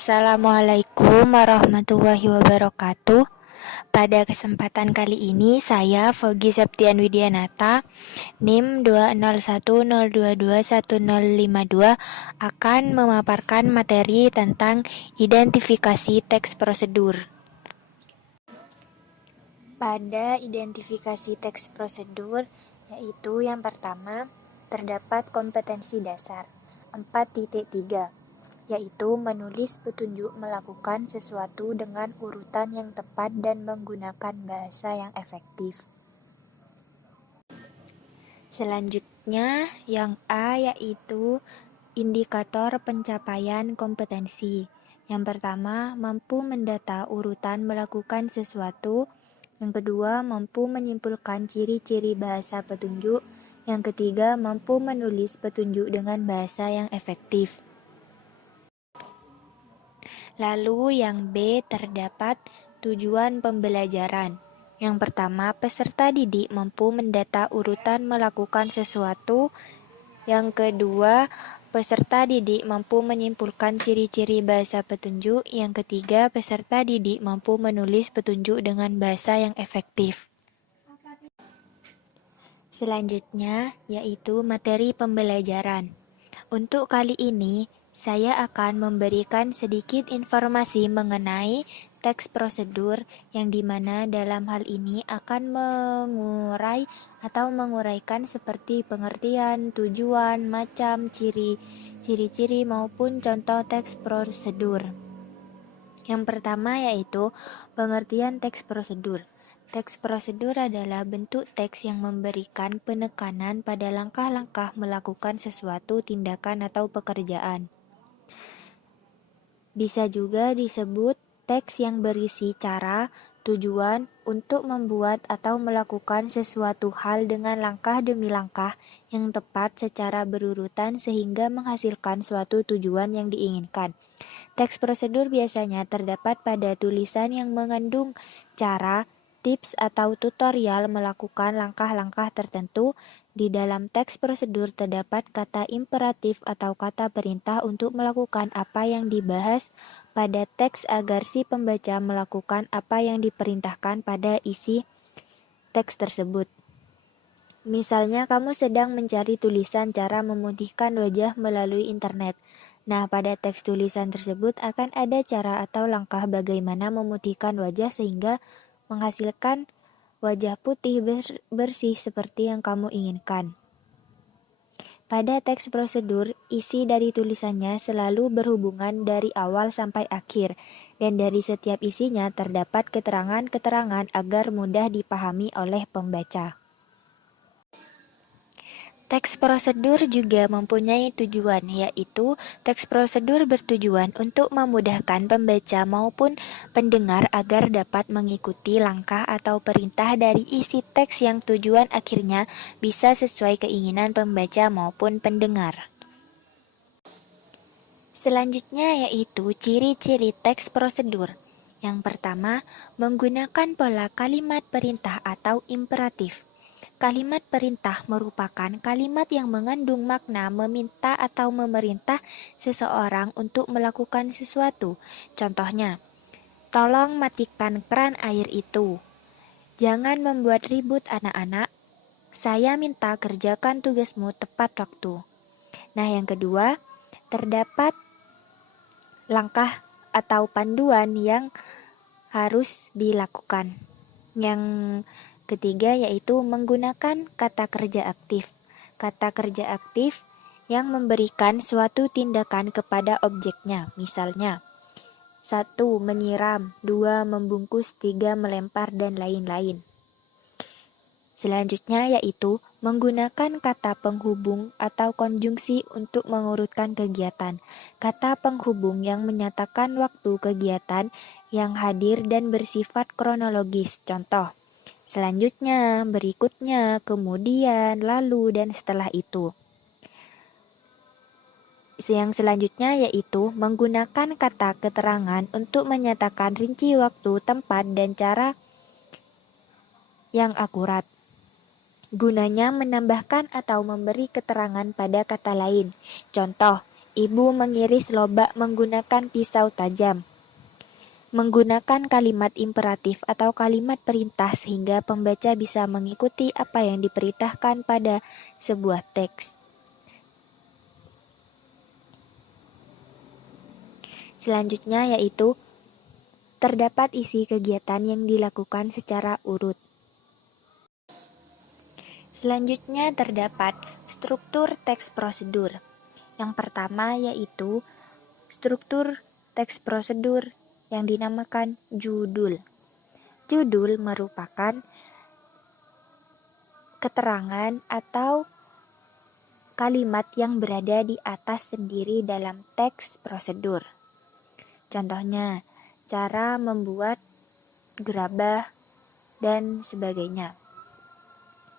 Assalamualaikum warahmatullahi wabarakatuh. Pada kesempatan kali ini saya Fogi Septian Widianata NIM 20102210052 akan memaparkan materi tentang identifikasi teks prosedur. Pada identifikasi teks prosedur, yaitu yang pertama, terdapat kompetensi dasar 4.3, yaitu menulis petunjuk melakukan sesuatu dengan urutan yang tepat dan menggunakan bahasa yang efektif. Selanjutnya, yang A yaitu indikator pencapaian kompetensi. Yang pertama, mampu mendata urutan melakukan sesuatu. Yang kedua, mampu menyimpulkan ciri-ciri bahasa petunjuk. Yang ketiga, mampu menulis petunjuk dengan bahasa yang efektif. Lalu yang B terdapat tujuan pembelajaran. Yang pertama, peserta didik mampu mendata urutan melakukan sesuatu. Yang kedua, peserta didik mampu menyimpulkan ciri-ciri bahasa petunjuk. Yang ketiga, peserta didik mampu menulis petunjuk dengan bahasa yang efektif. Selanjutnya, yaitu materi pembelajaran. Untuk kali ini, saya akan memberikan sedikit informasi mengenai teks prosedur yang dimana dalam hal ini akan mengurai atau menguraikan seperti pengertian, tujuan, macam, ciri-ciri maupun contoh teks prosedur. Yang pertama yaitu pengertian teks prosedur. Teks prosedur adalah bentuk teks yang memberikan penekanan pada langkah-langkah melakukan sesuatu tindakan atau pekerjaan. Bisa juga disebut teks yang berisi cara, tujuan untuk membuat atau melakukan sesuatu hal dengan langkah demi langkah yang tepat secara berurutan sehingga menghasilkan suatu tujuan yang diinginkan. Teks prosedur biasanya terdapat pada tulisan yang mengandung cara, tips atau tutorial melakukan langkah-langkah tertentu. Di dalam teks prosedur terdapat kata imperatif atau kata perintah untuk melakukan apa yang dibahas pada teks agar si pembaca melakukan apa yang diperintahkan pada isi teks tersebut. Misalnya kamu sedang mencari tulisan cara memutihkan wajah melalui internet. Nah, pada teks tulisan tersebut akan ada cara atau langkah bagaimana memutihkan wajah sehingga menghasilkan wajah putih bersih seperti yang kamu inginkan. Pada teks prosedur, isi dari tulisannya selalu berhubungan dari awal sampai akhir, dan dari setiap isinya terdapat keterangan-keterangan agar mudah dipahami oleh pembaca. Teks prosedur juga mempunyai tujuan, yaitu teks prosedur bertujuan untuk memudahkan pembaca maupun pendengar agar dapat mengikuti langkah atau perintah dari isi teks yang tujuan akhirnya bisa sesuai keinginan pembaca maupun pendengar. Selanjutnya yaitu ciri-ciri teks prosedur. Yang pertama, menggunakan pola kalimat perintah atau imperatif. Kalimat perintah merupakan kalimat yang mengandung makna meminta atau memerintah seseorang untuk melakukan sesuatu. Contohnya, tolong matikan keran air itu. Jangan membuat ribut anak-anak. Saya minta kerjakan tugasmu tepat waktu. Nah, yang kedua, terdapat langkah atau panduan yang harus dilakukan. Yang ketiga yaitu menggunakan kata kerja aktif. Kata kerja aktif yang memberikan suatu tindakan kepada objeknya. Misalnya, 1. Menyiram, 2. Membungkus, 3. Melempar, dan lain-lain. Selanjutnya yaitu menggunakan kata penghubung atau konjungsi untuk mengurutkan kegiatan. Kata penghubung yang menyatakan waktu kegiatan yang hadir dan bersifat kronologis. Contoh, selanjutnya, berikutnya, kemudian, lalu, dan setelah itu. Yang selanjutnya yaitu menggunakan kata keterangan untuk menyatakan rinci waktu, tempat, dan cara yang akurat. Gunanya menambahkan atau memberi keterangan pada kata lain. Contoh, Ibu mengiris lobak menggunakan pisau tajam. Menggunakan kalimat imperatif atau kalimat perintah sehingga pembaca bisa mengikuti apa yang diperintahkan pada sebuah teks. Selanjutnya yaitu terdapat isi kegiatan yang dilakukan secara urut. Selanjutnya terdapat struktur teks prosedur. Yang pertama yaitu struktur teks prosedur yang dinamakan judul. Judul merupakan keterangan atau kalimat yang berada di atas sendiri dalam teks prosedur. Contohnya, cara membuat gerabah dan sebagainya.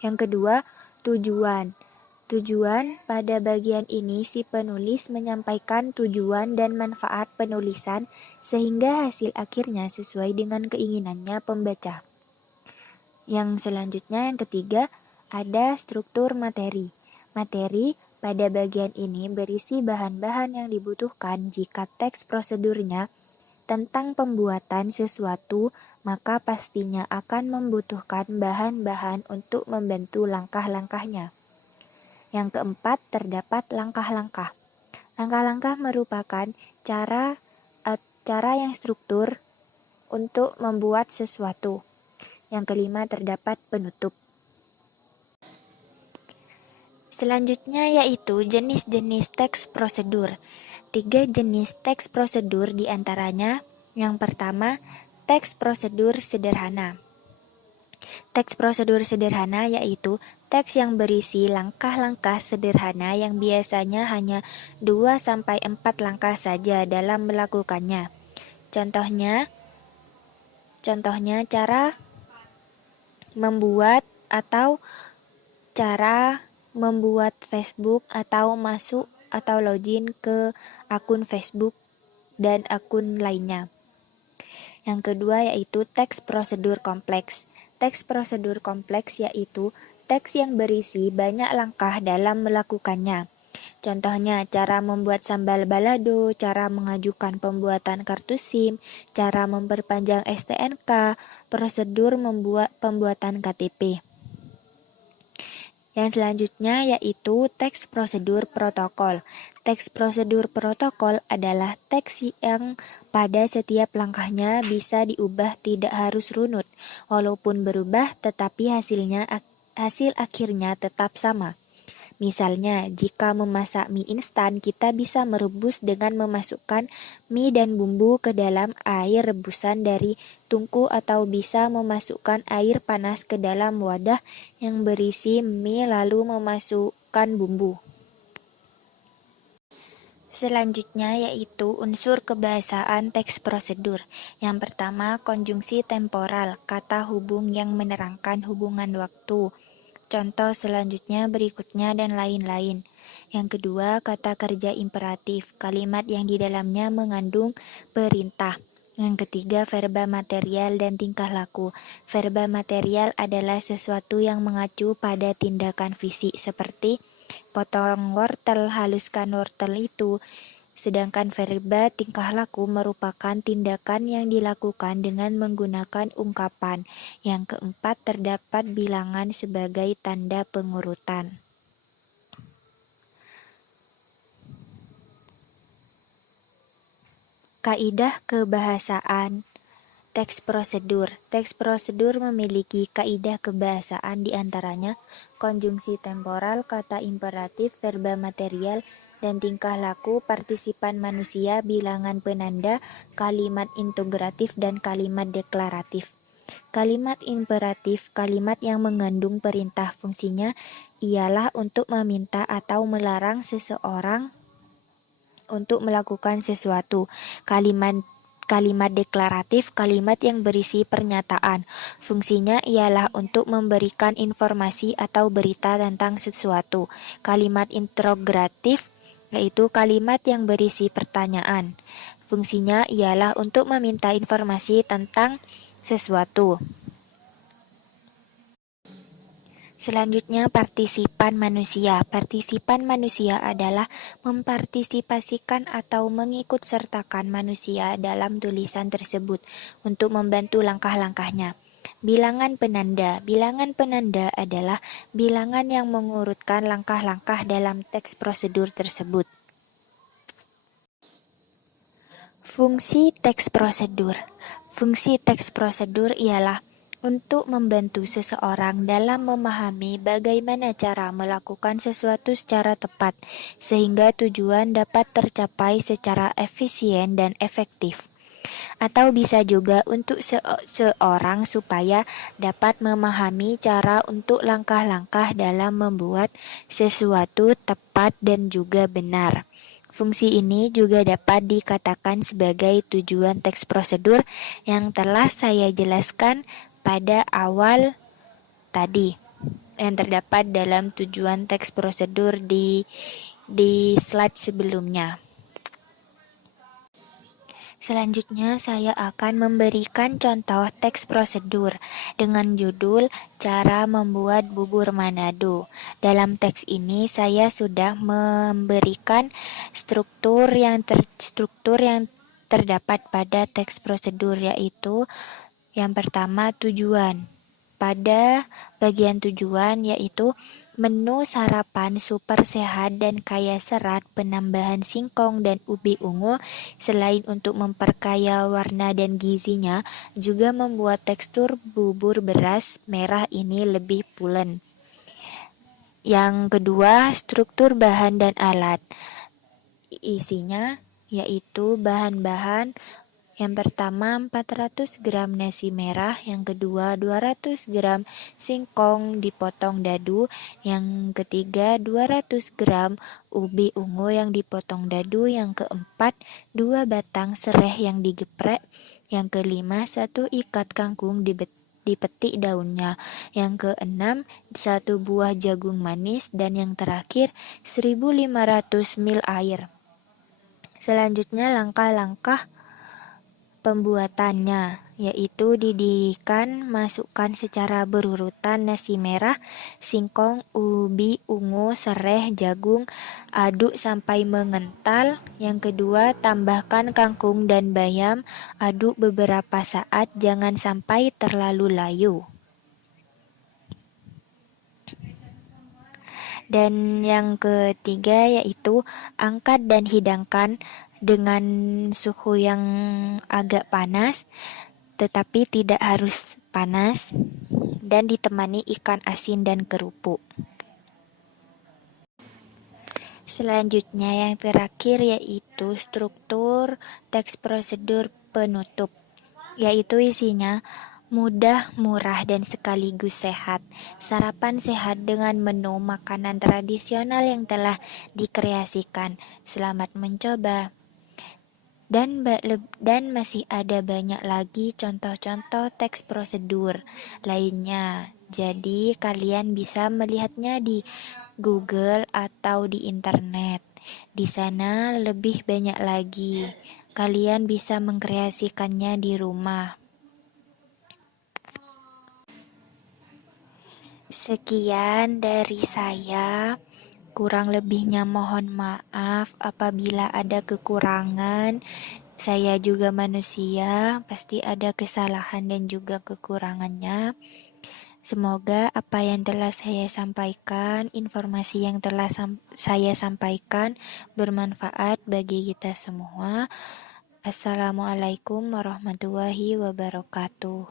Yang kedua, tujuan. Tujuan pada bagian ini si penulis menyampaikan tujuan dan manfaat penulisan sehingga hasil akhirnya sesuai dengan keinginannya pembaca. Yang selanjutnya yang ketiga ada struktur materi. Materi pada bagian ini berisi bahan-bahan yang dibutuhkan jika teks prosedurnya tentang pembuatan sesuatu, maka pastinya akan membutuhkan bahan-bahan untuk membantu langkah-langkahnya. Yang keempat, terdapat langkah-langkah. Langkah-langkah merupakan cara yang struktur untuk membuat sesuatu. Yang kelima, terdapat penutup. Selanjutnya yaitu jenis-jenis teks prosedur. 3 jenis teks prosedur diantaranya. Yang pertama, teks prosedur sederhana. Teks prosedur sederhana yaitu teks yang berisi langkah-langkah sederhana yang biasanya hanya 2-4 langkah saja dalam melakukannya. Contohnya cara membuat atau cara membuat Facebook atau masuk atau login ke akun Facebook dan akun lainnya. Yang kedua yaitu teks prosedur kompleks. Teks prosedur kompleks yaitu teks yang berisi banyak langkah dalam melakukannya. Contohnya, cara membuat sambal balado, cara mengajukan pembuatan kartu SIM, cara memperpanjang STNK, prosedur pembuatan KTP. Yang selanjutnya yaitu teks prosedur protokol. Teks prosedur protokol adalah teks yang pada setiap langkahnya bisa diubah, tidak harus runut. Walaupun berubah tetapi hasil akhirnya tetap sama. Misalnya, jika memasak mie instan, kita bisa merebus dengan memasukkan mie dan bumbu ke dalam air rebusan dari tungku atau bisa memasukkan air panas ke dalam wadah yang berisi mie lalu memasukkan bumbu. Selanjutnya yaitu unsur kebahasaan teks prosedur. Yang pertama, konjungsi temporal, kata hubung yang menerangkan hubungan waktu. Contoh selanjutnya berikutnya dan lain-lain. Yang kedua, kata kerja imperatif, kalimat yang di dalamnya mengandung perintah. Yang ketiga, verba material dan tingkah laku. Verba material adalah sesuatu yang mengacu pada tindakan fisik seperti potong wortel, haluskan wortel itu. Sedangkan verba tingkah laku merupakan tindakan yang dilakukan dengan menggunakan ungkapan. Yang keempat, terdapat bilangan sebagai tanda pengurutan. Kaidah kebahasaan teks prosedur. Teks prosedur memiliki kaidah kebahasaan diantaranya konjungsi temporal, kata imperatif, verba material, dan tingkah laku, partisipan manusia, bilangan penanda, kalimat integratif, dan kalimat deklaratif. Kalimat imperatif, kalimat yang mengandung perintah, fungsinya ialah untuk meminta atau melarang seseorang untuk melakukan sesuatu. Kalimat deklaratif, kalimat yang berisi pernyataan. Fungsinya ialah untuk memberikan informasi atau berita tentang sesuatu. Kalimat interogatif yaitu kalimat yang berisi pertanyaan. Fungsinya ialah untuk meminta informasi tentang sesuatu. Selanjutnya, partisipan manusia. Partisipan manusia adalah mempartisipasikan atau mengikut sertakan manusia dalam tulisan tersebut untuk membantu langkah-langkahnya. Bilangan penanda. Bilangan penanda adalah bilangan yang mengurutkan langkah-langkah dalam teks prosedur tersebut. Fungsi teks prosedur. Fungsi teks prosedur ialah untuk membantu seseorang dalam memahami bagaimana cara melakukan sesuatu secara tepat, sehingga tujuan dapat tercapai secara efisien dan efektif. Atau bisa juga untuk seorang supaya dapat memahami cara untuk langkah-langkah dalam membuat sesuatu tepat dan juga benar. Fungsi ini juga dapat dikatakan sebagai tujuan teks prosedur yang telah saya jelaskan pada awal tadi, yang terdapat dalam tujuan teks prosedur di slide sebelumnya. Selanjutnya saya akan memberikan contoh teks prosedur dengan judul Cara Membuat Bubur Manado. Dalam teks ini saya sudah memberikan struktur yang terdapat pada teks prosedur, yaitu yang pertama tujuan. Pada bagian tujuan yaitu menu sarapan super sehat dan kaya serat, penambahan singkong dan ubi ungu selain untuk memperkaya warna dan gizinya, juga membuat tekstur bubur beras merah ini lebih pulen. Yang kedua, struktur bahan dan alat. Isinya yaitu bahan-bahan. Yang pertama 400 gram nasi merah, yang kedua 200 gram singkong dipotong dadu, yang ketiga 200 gram ubi ungu yang dipotong dadu, yang keempat 2 batang sereh yang digeprek, yang kelima 1 ikat kangkung dipetik daunnya, yang keenam 1 buah jagung manis, dan yang terakhir 1500 ml air. Selanjutnya langkah-langkah pembuatannya, yaitu didirikan, masukkan secara berurutan nasi merah, singkong, ubi ungu, sereh, jagung, aduk sampai mengental. Yang kedua, tambahkan kangkung dan bayam, aduk beberapa saat, jangan sampai terlalu layu. Dan yang ketiga yaitu angkat dan hidangkan dengan suhu yang agak panas, tetapi tidak harus panas, dan ditemani ikan asin dan kerupuk. Selanjutnya yang terakhir yaitu struktur teks prosedur penutup, yaitu isinya mudah, murah, dan sekaligus sehat. Sarapan sehat dengan menu makanan tradisional yang telah dikreasikan. Selamat mencoba. Dan masih ada banyak lagi contoh-contoh teks prosedur lainnya. Jadi kalian bisa melihatnya di Google atau di internet. Di sana lebih banyak lagi. Kalian bisa mengkreasikannya di rumah. Sekian dari saya. Kurang lebihnya mohon maaf apabila ada kekurangan. Saya juga manusia, pasti ada kesalahan dan juga kekurangannya. Semoga apa yang telah saya sampaikan, informasi yang telah saya sampaikan bermanfaat bagi kita semua. Assalamualaikum warahmatullahi wabarakatuh.